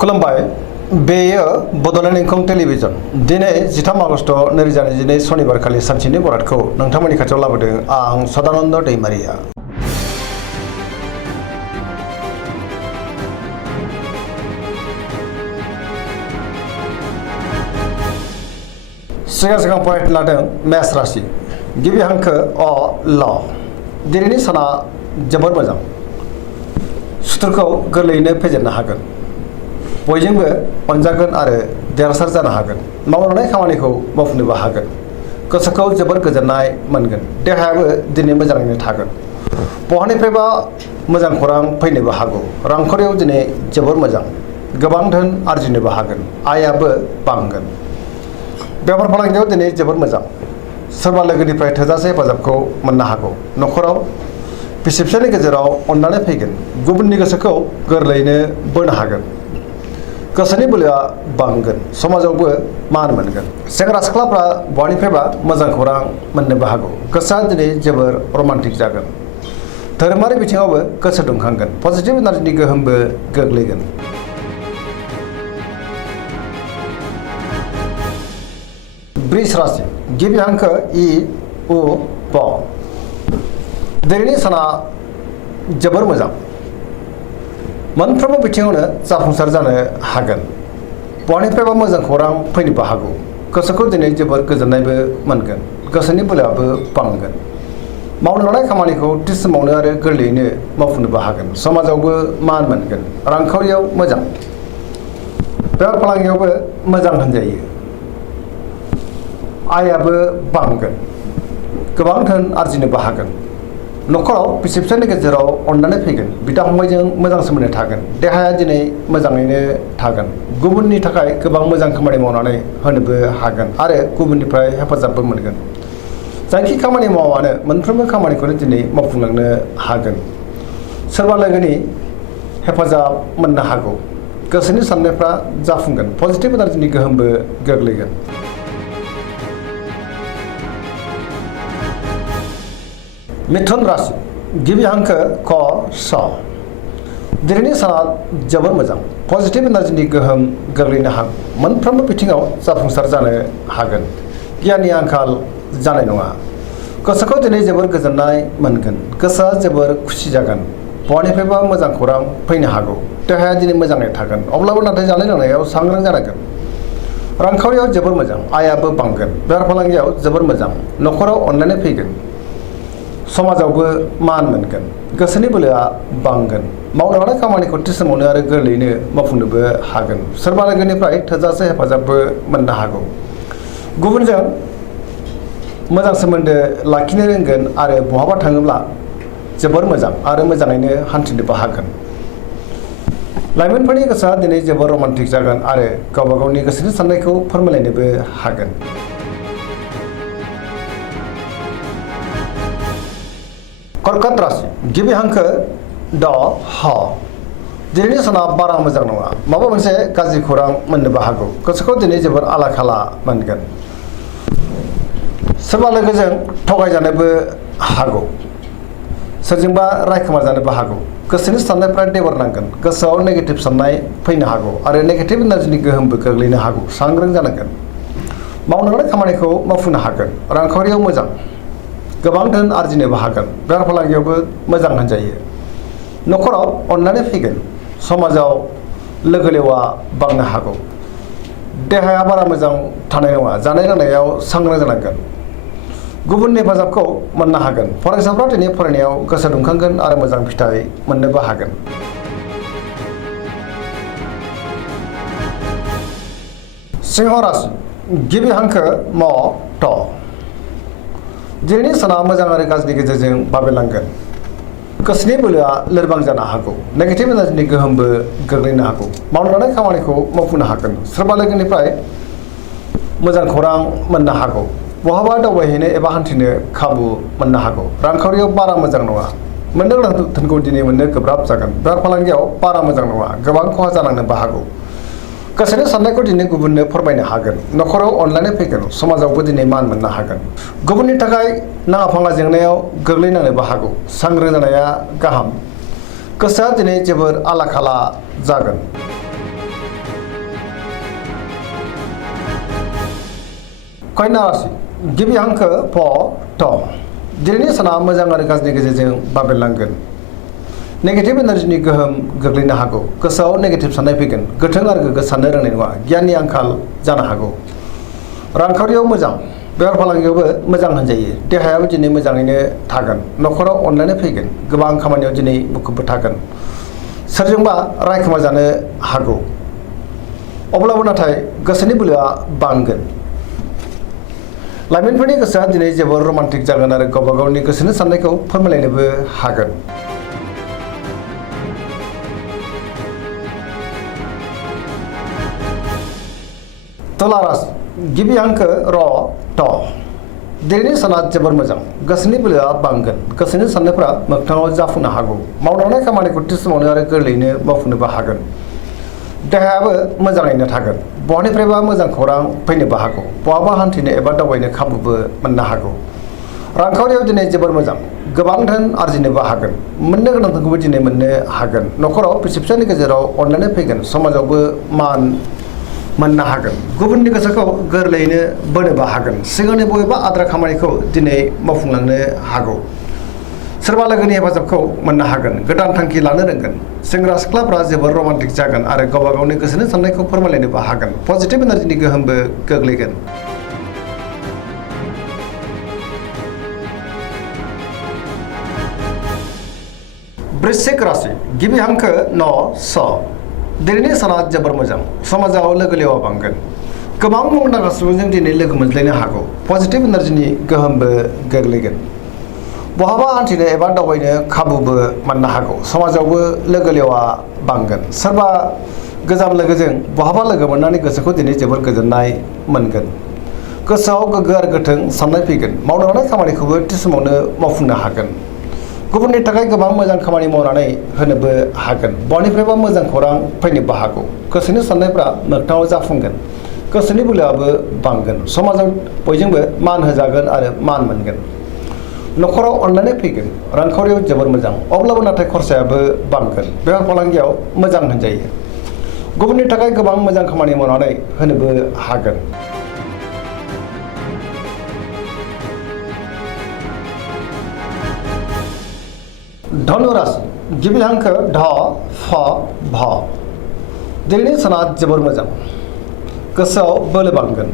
खुलुमबाय बेयो बड'लेण्ड इंखं टेलिभिजन दिनै 13 आगस्ट 2022 सनिबार खालि सानसेनि बरादखौ नोंथांमोननि खाथियाव लाबोदों आं सदानन्द दैमारिया। सिगां फरायनो लादों मेष राशि गिबि हांखो अ ल दिनैनि साना जोबोर मोजां सुथुरखौ गोरलैयैनो फेजेननो हागोन बयजोंबो अनजागोन आरो देरहासार जानो हागोन मावलांनाय खामानिखौ मावफुंनोबो हागोन गोसोखौ जोबोर गोजोननाय मोनगोन देहायाबो दिनै मोजाङैनो थागोन बहानिफ्रायबा मोजां खौरां फैनोबो हागौ रांखावरियाव दिनै जोबोर मोजां गोबां धोन आरजिनोबो हागोन आयाबो बांगोन बेफार फालांगियाव दिनै जोबोर मोजां सोरबा लोगोनिफ्राय थोजासे हेफाजाबखौ मोननो हागौ न'खराव बिसि फिसायनि गेजेराव अननानै फैगोन गुबुननि गोसोखौ गोरलैयैनो बोनो हागोन गोसोनि बोलोआ बांगोन समाजावबो मान मोनगोन सेंग्रा सिख्लाफ्रा बहानिफ्रायबा मोजां खौरां मोननोबो हागौ गोसोआ दिनै जोबोर रमान्टिक जागोन धोरोमारि बिथिङावबो गोसो दुंखांगोन पजिटिभ एनार्जिनि गोहोमबो गोग्लैगोन वृष राशि गिबि हांखो इ उ प दिनैनि साना जोबोर मोजां मोनफ्रोमबो बिथिङावनो जाफुंसार जानो हागोन बहानिफ्रायबा मोजां खौरां फैनोबो हागौ गोसोखौ दिनै जोबोर गोजोननायबो मोनगोन गोसोनि बोलोआबो बांगोन मावनो लानाय खामानिखौ थि समावनो आरो गोरलैयैनो मावफुंनोबो हागोन समाजावबो मान मोनगोन रांखावरियाव मोजां बेफार फालांगियावबो मोजां होनजायो आयाबो बांगोन गोबां धोन आरजिनोबो हागोन न'खराव बिसि फिसायनि गेजेराव अननानै फैगोन बिदा फंबायजों मोजां सोमोन्दो थागोन देहाया दिनै मोजाङैनो थागोन गुबुननि थाखाय गोबां मोजां खामानि मावनानै होनोबो हागोन आरो गुबुननिफ्राय हेफाजाबबो मोनगोन जायखि खामानि मावानो मोनफ्रोमबो खामानिखौनो दिनै मावफुंलांनो हागोन सोरबा लोगोनि हेफाजाब मोननो हागौ गोसोनि साननायफ्रा जाफुंगोन पजिटिभ एनार्जिनि गोहोमबो गोग्लैगोन मिथुन राशि गिबि हांखो क स दिनैनि साना जोबोर मोजां पजिटिभ एनार्जिनि गोहोम गोग्लैनो हागौ मोनफ्रोमबो बिथिङाव जाफुंसार जानो हागोन गियाननि आंखाल जानाय नङा गोसोखौ दिनै जोबोर गोजोननाय मोनगोन गोसोआ जोबोर खुसि जागोन बहानिफ्रायबा मोजां खौरां फैनो हागौ देहाया दिनै मोजाङै थागोन अब्लाबो नाथाय जानाय लोंनायाव सांग्रां जानांगोन रांखावरियाव जोबोर मोजां आयाबो बांगोन बेफार फालांगियाव जोबोर मोजां न'खराव अननानै फैगोन समाजावबो मान मोनगोन गोसोनि बोलोआ बांगोन मावनो लानाय खामानिखौ थि समावनो आरो गोरलैयैनो मावफुंनोबो हागोन सोरबा लोगोनिफ्राय थोजासे हेफाजाबबो मोननो हागौ गुबुनजों मोजां सोमोन्दो लाखिनो रोंगोन आरो बहाबा थाङोब्ला जोबोर मोजां आरो मोजाङैनो हान्थिनोबो हागोन लाइमोनफोरनि गोसोआ दिनै जोबोर रमान्टिक जागोन आरो गावबा गावनि गोसोनि साननायखौ फोरमायलायनोबो हागोन कर्कट राशि गिबि हांखो ड ह दिनैनि साना बारा मोजां नङा माबा मोनसे गाज्रि खौरां मोननोबो हागौ गोसोखौ दिनै जोबोर आला खाला मोनगोन सोरबा लोगोजों थगायजानोबो हागौ सोरजोंबा रायखोमा जानोबो हागौ गोसोनि साननायफ्रा देबर नांगोन गोसोआव नेगेटिभ साननाय फैनो हागौ आरो नेगेटिभ एनार्जिनि गोहोमबो गोग्लैनो हागौ सांग्रां जानांगोन मावनो लानाय खामानिखौ मावफुंनो हागोन रांखावरियाव मोजां गोबां धोन आरजिनोबो हागोन बेफार फालांगियावबो मोजां होनजायो न'खराव अननानै फैगोन समाजाव लोगो लेवा बांनो हागौ देहाया बारा मोजां थानाय नङा जानाय लोंनायाव सांग्रां जानांगोन गुबुननि हेफाजाबखौ मोननो हागोन फरायसाफ्रा दिनै फरायनायाव गोसो दुंखांगोन आरो मोजां फिथाइ मोननोबो हागोन सिंह राशि गिबि हांखो म ट दिनैनि साना मोजां आरो गाज्रिनि गेजेरजों बाबेलांगोन गोसोनि बोलोआ लोरबां जानो हागौ नेगेटिभ एनार्जिनि गोहोमबो गोग्लैनो हागौ मावनो लानाय खामानिखौ मावफुंनो हागोन सोरबा लोगोनिफ्राय मोजां खौरां मोननो हागौ बहाबा दावबायहैनो एबा हान्थिनो खाबु मोननो हागौ रांखावरियाव बारा मोजां नङा मोननो गोनां धोनखौ दिनै मोननो गोब्राब जागोन बेफार फालांगियाव बारा मोजां नङा गोबां खहा जानांनोबो हागौ गोसोनि साननायखौ दिनै गुबुननो फोरमायनो हागोन न'खराव अनलायनाय फैगोन समाजावबो दिनै मान मोननो हागोन गुबुननि थाखाय नाङा फाङा जेंनायाव गोग्लैनांनोबो हागौ सांग्रां जानाया गाहाम गोसोआ दिनै जोबोर आला खाला जागोन कन्या राशि गिबि हांखो फ थ दिनैनि साना मोजां आरो गाज्रिनि गेजेरजों बाबेरलांगोन नेगेटिभ एनार्जिनि गोहोम गोग्लैनो हागौ गोसोआव नेगेटिभ साननाय फैगोन गोथों आरो गोग्गो साननो रोंनाय नङा गियाननि आंखाल जानो हागौ रांखावरियाव मोजां बेफार फालांगियावबो मोजां होनजायो देहायाबो दिनै मोजाङैनो थागोन न'खराव अनलायनाय फैगोन गोबां खामानियाव दिनै मुखुबबो थागोन सोरजोंबा रायखोमा जानो हागौ अब्लाबो नाथाय गोसोनि बोलोआ बांगोन लाइमोनफोरनि गोसोआ दिनै जोबोर रमान्टिक जागोन आरो गावबा गावनि गोसोनि साननायखौ फोरमायलायनोबो हागोन तुला राशि गिबि हांखो र ट दिनैनि साना जोबोर मोजां गोसोनि बोलोआ बांगोन गोसोनि साननायफ्रा मोगथाङाव जाफुंनो हागौ मावलांनाय खामानिखौ थि समावनो आरो गोरलैयैनो मावफुंनोबो हागोन देहायाबो मोजाङैनो थागोन बहानिफ्रायबा मोजां खौरां फैनोबो हागौ बहाबा हान्थिनो एबा दावबायनो खाबुबो मोननो हागौ रांखावरियाव दिनै जोबोर मोजां गोबां धोन आरजिनोबो हागोन मोननो गोनांखौबो दिनै मोननो हागोन न'खराव बिसि फिसायनि गेजेराव अनलायनाय फैगोन समाजावबो मान मोननो हागोन गुबुननि गोसोखौ गोरलैयैनो बोनोबो हागोन सिगांनि बबेबा आद्रा खामानिखौ दिनै मावफुंलांनो हागौ सोरबा लोगोनि हेफाजाबखौ मोननो हागोन गोदान थांखि लानो रोंगोन सेंग्रा सिख्लाफ्रा जोबोर रमान्टिक जागोन आरो गावबा गावनि गोसोनि साननायखौ फोरमायलायनोबो हागोन पजिटिभ एनार्जिनि गोहोमबो गोग्लैगोन वृश्चिक राशि गिबि हांखो न स दिनैनि साना जोबोर मोजां समाजाव लोगो लेवा बांगोन गोबां मुंदांखा सुबुंजों दिनै लोगो मोनज्लायनो हागौ पजिटिभ एनार्जिनि गोहोमबो गोग्लैगोन बहाबा हान्थिनो एबा दावबायनो खाबुबो मोननो हागौ समाजावबो लोगो लेवा बांगोन सोरबा गोजाम लोगोजों बहाबा लोगो मोननानै गोसोखौ दिनै जोबोर गोजोननाय मोनगोन गोसोआव गोग्गो आरो गोथों साननाय फैगोन मावनो हानाय खामानिखौबो थि समावनो मावफुंनो हागोन गुबुननि थाखाय गोबां मोजां खामानि मावनानै होनोबो हागोन बयनिफ्रायबो मोजां खौरां फैनोबो हागौ गोसोनि साननायफ्रा मोगथाङाव जाफुंगोन गोसोनि बोलोआबो बांगोन समाजाव बयजोंबो मान होजागोन आरो मान मोनगोन न'खराव अनलायनाय फैगोन रांखावरियाव जोबोर मोजां अब्लाबो नाथाय खरसायाबो बांगोन बेफार फालांगियाव मोजां होनजायो गुबुननि थाखाय गोबां मोजां खामानि मावनानै होनोबो हागोन धनु राशि गिबि हांखो ढ फ भ दिनैनि साना जोबोर मोजां गोसोआव बोलो बांगोन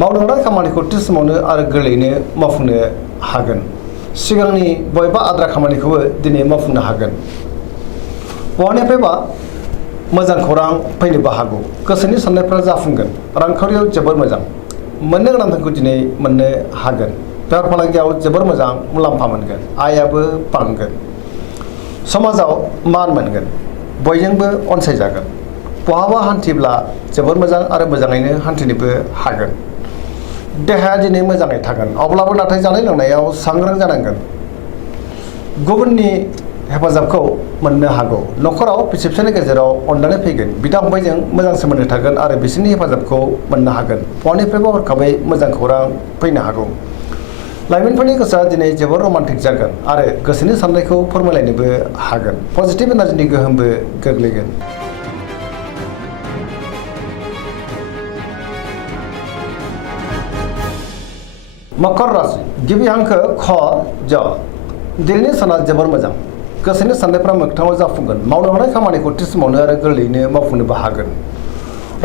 मावनो हानाय खामानिखौ थि समावनो आरो गोरलैयैनो मावफुंनो हागोन सिगांनि बबेबा आद्रा खामानिखौबो दिनै मावफुंनो हागोन बहानिफ्रायबा मोजां खौरां फैनोबो हागौ गोसोनि साननायफ्रा जाफुंगोन रांखावरियाव जोबोर मोजां मोननो गोनांखौ दिनै मोननो हागोन बेफार फालांगियाव जोबोर मोजां मुलाम्फा मोनगोन आयाबो बांगोन समाजाव मान मोनगोन बयजोंबो अनसायजागोन बहाबा हान्थिब्ला जोबोर मोजां आरो मोजाङैनो हान्थिनोबो हागोन देहाया दिनै मोजाङै थागोन अब्लाबो नाथाय जानाय लोंनायाव सांग्रां जानांगोन गुबुननि हेफाजाबखौ मोननो हागौ न'खराव बिसि फिसायनि गेजेराव अनलायनाय फैगोन बिदा फंबायजों मोजां सोमोन्दो थागोन आरो बिसोरनि हेफाजाबखौ मोननो हागोन बहानिफ्रायबो हरखाबै मोजां खौरां फैनो हागौ लाइमोनफोरनि गोसोआ दिनै जोबोर रमान्टिक जागोन आरो गोसोनि साननायखौ फोरमायलायनोबो हागोन पजिटिभ एनार्जिनि गोहोमबो गोग्लैगोन मकर राशि गिबि हांखो ख ज दिनैनि साना जोबोर मोजां गोसोनि साननायफ्रा मोगथाङाव जाफुंगोन मावनो हानाय खामानिखौ थि समावनो आरो गोरलैयैनो मावफुंनोबो हागोन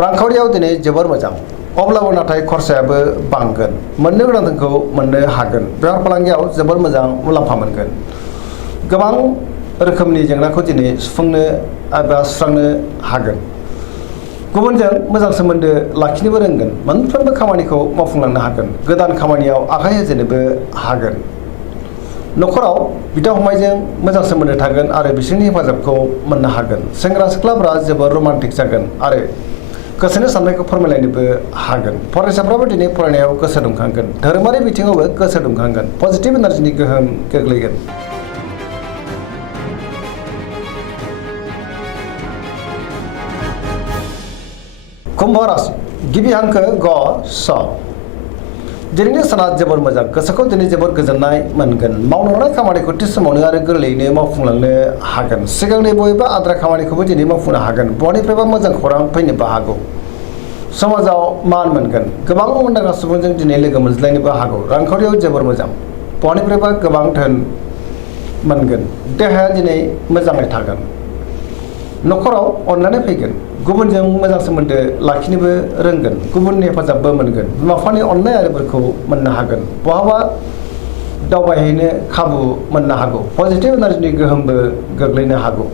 रांखावरियाव दिनै जोबोर मोजां अब्लाबो नाथाय खरसायाबो बांगोन मोननो गोनांखौ मोननो हागोन बेफार फालांगियाव जोबोर मोजां मुलाम्फा मोनगोन गोबां रोखोमनि जेंनाखौ दिनै सुफुंनो एबा सुस्रांनो हागोन गुबुनजों मोजां सोमोन्दो लाखिनोबो रोंगोन मोनफ्रोमबो खामानिखौ मावफुंलांनो हागोन गोदान खामानियाव आखाइ होजेननोबो हागोन न'खराव बिदा फंबायजों मोजां सोमोन्दो थागोन आरो बिसोरनि हेफाजाबखौ मोननो हागोन सेंग्रा सिख्लाफ्रा जोबोर रमान्टिक जागोन आरो गोसोनि साननायखौ फोरमायलायनोबो हागोन फरायसाफ्राबो दिनै फरायनायाव गोसो दुंखांगोन धोरोमारि बिथिङावबो गोसो दुंखांगोन पजिटिभ एनार्जिनि गोहोम गोग्लैगोन कुम्भ राशि गिबि हांखो ग स दिनैनि साना जोबोर मोजां गोसोखौ दिनै जोबोर गोजोननाय मोनगोन मावनो हानाय खामानिखौ थि समावनो आरो गोरलैयैनो मावफुंलांनो हागोन सिगांनि बबेबा आद्रा खामानिखौबो दिनै मावफुंनो हागोन बहानिफ्रायबा मोजां खौरां फैनोबो हागौ समाजाव मान मोनगोन गोबां मुंदांखा सुबुंजों दिनै लोगो मोनज्लायनोबो हागौ रांखावरियाव जोबोर मोजां बहानिफ्रायबा गोबां धोन मोनगोन देहाया दिनै मोजाङै थागोन न'खराव अननानै फैगोन गुबुनजों मोजां सोमोन्दो लाखिनोबो रोंगोन गुबुननि हेफाजाबबो मोनगोन बिमा बिफानि अननाय आरो बोरखौ मोननो हागोन बहाबा दावबायहैनो खाबु मोननो हागौ पजिटिभ एनार्जिनि गोहोमबो गोग्लैनो हागौ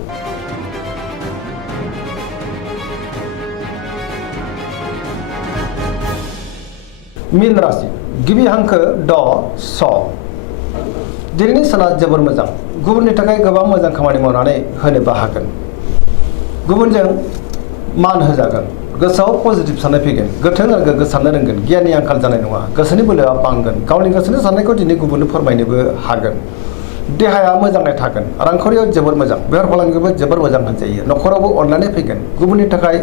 मीन राशि गिबि हांखो ड स दिनैनि साना जोबोर मोजां गुबुननि थाखाय गोबां मोजां खामानि मावनानै होनोबो हागोन गुबुनजों मान होजागोन गोसोआव पजिटिभ साननाय फैगोन गोथों आरो गोग्गो साननो रोंगोन गियाननि आंखाल जानाय नङा गोसोनि बोलोआ बांगोन गावनि गोसोनि साननायखौ दिनै गुबुननो फोरमायनोबो हागोन देहाया मोजाङै थागोन रांखावरियाव जोबोर मोजां बेफार फालांगियावबो जोबोर मोजां होनजायो न'खरावबो अननानै फैगोन गुबुननि थाखाय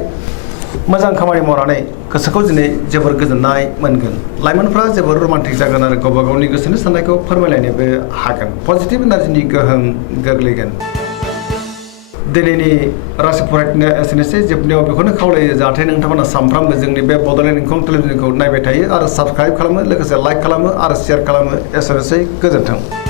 मोजां खामानि मावनानै गोसोखौ दिनै जोबोर गोजोननाय मोनगोन लाइमोनफ्रा जोबोर रमान्टिक जागोन आरो गावबा गावनि गोसोनि साननायखौ फोरमायलायनोबो हागोन पजिटिभ एनार्जिनि गोहोम गोग्लैगोन दिनैनि राशि फरायनो एसेनोसै जोबनायाव बेखौनो खावलायो जाहाथे नोंथांमोना सानफ्रामबो जोंनि बे बड'लेण्ड इंखं टेलिभिजनखौ नायबाय थायो आरो साबस्क्राइब खालामो लोगोसे लाइक खालामो आरो शेयार खालामो एसेनोसै गोजोन्थों